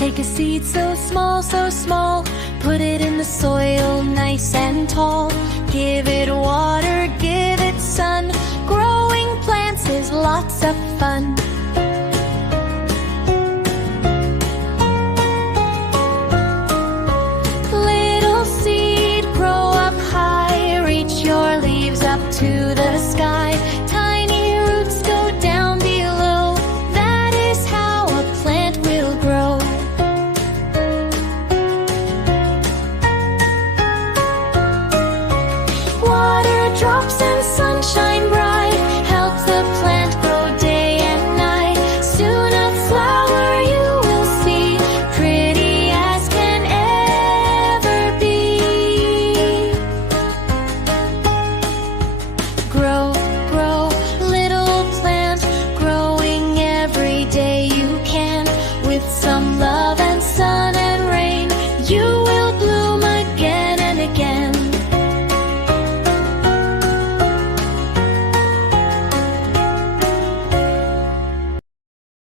Take a seed so small, put it in the soil nice and tall. Give it water, give it sun. Growing plants is lots of fun.